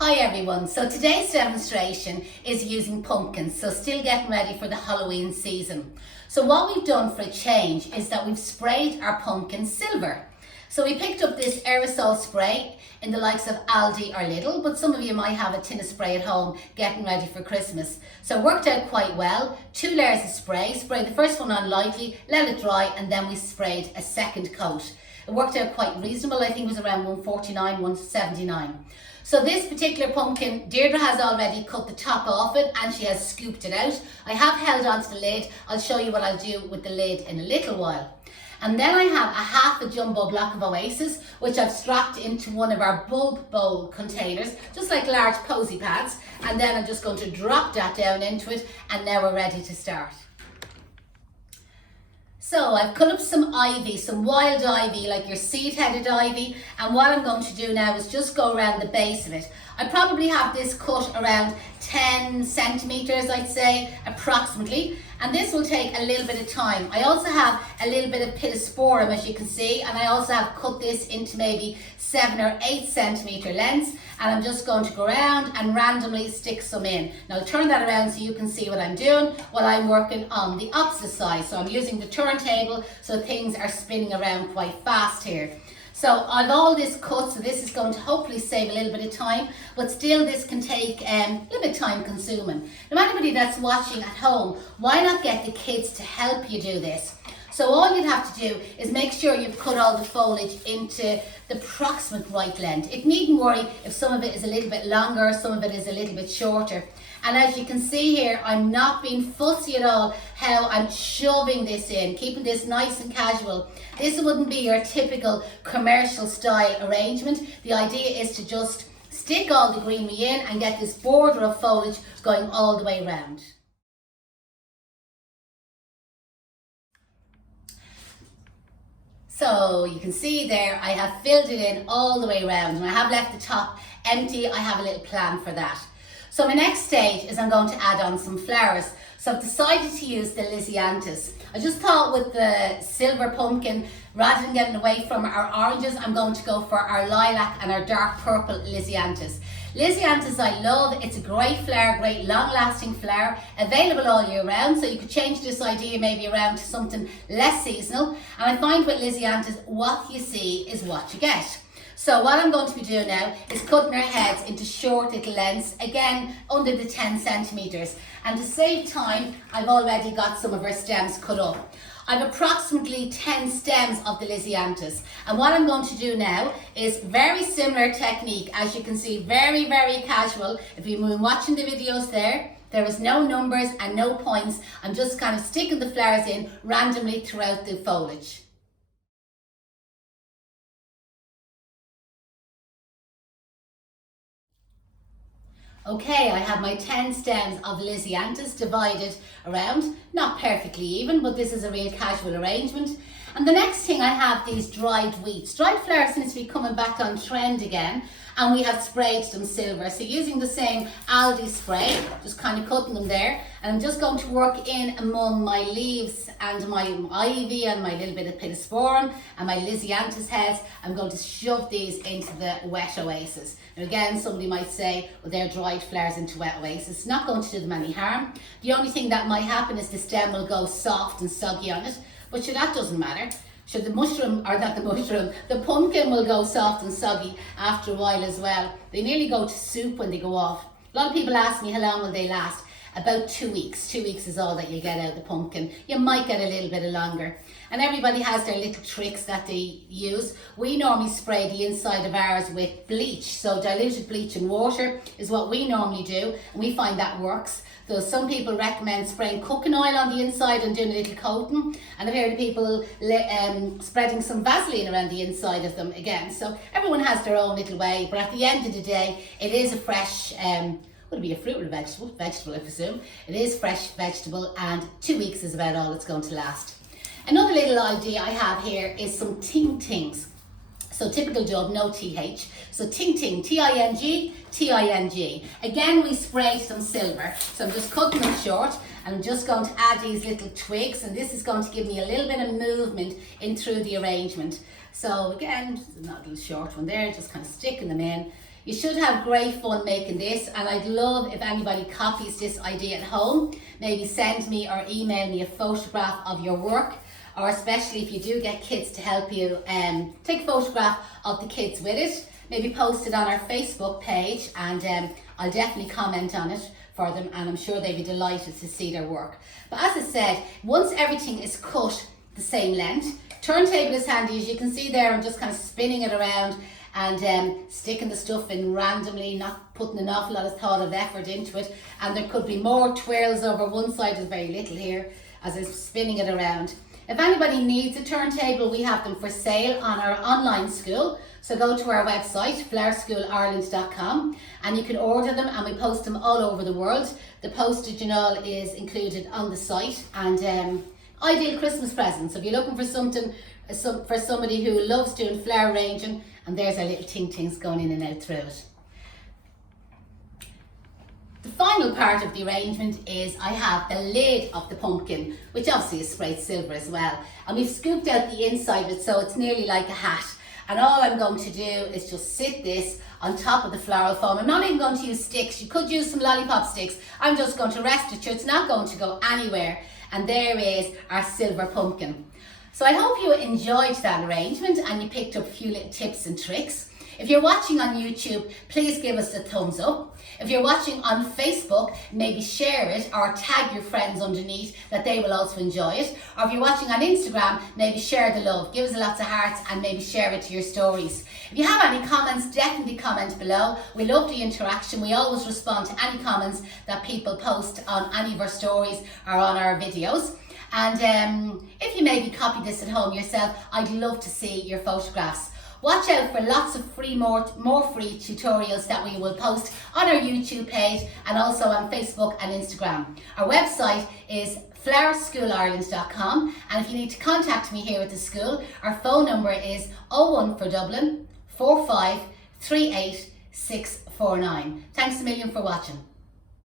Hi everyone, so today's demonstration is using pumpkins, so still getting ready for the Halloween season. So what we've done for a change is that we've sprayed our pumpkins silver. So we picked up this aerosol spray in the likes of Aldi or Lidl, but some of you might have a tin of spray at home getting ready for Christmas. So it worked out quite well. 2 layers of spray, sprayed the first one on lightly, let it dry, and then we sprayed a second coat. It worked out quite reasonable. I think it was around 149, 179. So this particular pumpkin, Deirdre has already cut the top off it and she has scooped it out. I have held onto the lid. I'll show you what I'll do with the lid in a little while. And then I have a half a jumbo block of Oasis, which I've strapped into one of our bulb bowl containers, just like large posy pads. And then I'm just going to drop that down into it, and now we're ready to start. So I've cut up some ivy, some wild ivy, like your seed-headed ivy, and what I'm going to do now is just go around the base of it. I probably have this cut around 10 centimetres, I'd say, approximately, and this will take a little bit of time. I also have a little bit of pittosporum, as you can see, and I also have cut this into maybe 7 or 8 centimetre lengths, and I'm just going to go around and randomly stick some in. Now I'll turn that around so you can see what I'm doing while I'm working on the opposite side. So I'm using the turntable so things are spinning around quite fast here. So I've all this cut, so this is going to hopefully save a little bit of time, but still this can take a little bit time consuming. Now anybody that's watching at home, why not get the kids to help you do this? So all you'd have to do is make sure you've cut all the foliage into the approximate right length. It needn't worry if some of it is a little bit longer, some of it is a little bit shorter. And as you can see here, I'm not being fussy at all how I'm shoving this in, keeping this nice and casual. This wouldn't be your typical commercial style arrangement. The idea is to just stick all the greenery in and get this border of foliage going all the way around. So you can see there, I have filled it in all the way around, and I have left the top empty. I have a little plan for that. So my next stage is I'm going to add on some flowers. So I've decided to use the Lysianthus. I just thought with the silver pumpkin, rather than getting away from our oranges, I'm going to go for our lilac and our dark purple Lysianthus. Lysianthus I love. It's a great flower, great long-lasting flower, available all year round, so you could change this idea maybe around to something less seasonal. And I find with Lysianthus, what you see is what you get. So what I'm going to be doing now is cutting her heads into short little lengths, again under the 10 centimetres. And to save time, I've already got some of her stems cut up. I've approximately 10 stems of the Lysianthus. And what I'm going to do now is very similar technique. As you can see, very, very casual. If you've been watching the videos there is no numbers and no points. I'm just kind of sticking the flowers in randomly throughout the foliage. Okay, I have my 10 stems of Lysianthus divided around, not perfectly even, but this is a real casual arrangement. And the next thing, I have these dried wheats. Dried flowers seems to be coming back on trend again, and we have sprayed them silver. So using the same Aldi spray, just kind of cutting them there, and I'm just going to work in among my leaves and my ivy and my little bit of pittosporum and my Lysianthus heads. I'm going to shove these into the wet Oasis. Now again, somebody might say, well, they're dried flowers into wet Oasis. It's not going to do them any harm. The only thing that might happen is the stem will go soft and soggy on it, but sure, that doesn't matter. So the mushroom, or not the mushroom, the pumpkin will go soft and soggy after a while as well. They nearly go to soup when they go off. A lot of people ask me how long will they last. About 2 weeks. 2 weeks is all that you get out of the pumpkin. You might get a little bit longer. And everybody has their little tricks that they use. We normally spray the inside of ours with bleach. So diluted bleach and water is what we normally do, and we find that works. Though some people recommend spraying cooking oil on the inside and doing a little coating. And I've heard of people spreading some Vaseline around the inside of them again. So everyone has their own little way, but at the end of the day, it is a fresh, would it be a fruit or a vegetable? Vegetable, I presume. It is fresh vegetable, and 2 weeks is about all it's going to last. Another little idea I have here is some ting tings. So typical dove, no TH. So ting ting, T-I-N-G, T-I-N-G. Again, we spray some silver. So I'm just cutting them short, and I'm just going to add these little twigs, and this is going to give me a little bit of movement in through the arrangement. So again, not a little short one there, just kind of sticking them in. You should have great fun making this, and I'd love if anybody copies this idea at home. Maybe send me or email me a photograph of your work, or especially if you do get kids to help you, take a photograph of the kids with it. Maybe post it on our Facebook page, and I'll definitely comment on it for them, and I'm sure they'd be delighted to see their work. But as I said, once everything is cut the same length, turntable is handy. As you can see there, I'm just kind of spinning it around and sticking the stuff in randomly, not putting an awful lot of thought of effort into it. And there could be more twirls over one side, there's very little here as I'm spinning it around. If anybody needs a turntable, we have them for sale on our online school. So go to our website, flowerschoolireland.com, and you can order them, and we post them all over the world. The postage and all is included on the site, and ideal Christmas presents. So if you're looking for something for somebody who loves doing flower arranging, and there's our little ting-tings going in and out through it. The final part of the arrangement is I have the lid of the pumpkin, which obviously is sprayed silver as well. And we've scooped out the inside of it so it's nearly like a hat. And all I'm going to do is just sit this on top of the floral foam. I'm not even going to use sticks. You could use some lollipop sticks. I'm just going to rest it. It's not going to go anywhere. And there is our silver pumpkin. So I hope you enjoyed that arrangement and you picked up a few little tips and tricks. If you're watching on YouTube, please give us a thumbs up. If you're watching on Facebook, maybe share it or tag your friends underneath that they will also enjoy it. Or if you're watching on Instagram, maybe share the love. Give us lots of hearts and maybe share it to your stories. If you have any comments, definitely comment below. We love the interaction. We always respond to any comments that people post on any of our stories or on our videos. And if you maybe copy this at home yourself, I'd love to see your photographs. Watch out for lots of more free tutorials that we will post on our YouTube page and also on Facebook and Instagram. Our website is flowerschoolireland.com, and if you need to contact me here at the school, our phone number is 01 for Dublin 45 38 649. Thanks a million for watching.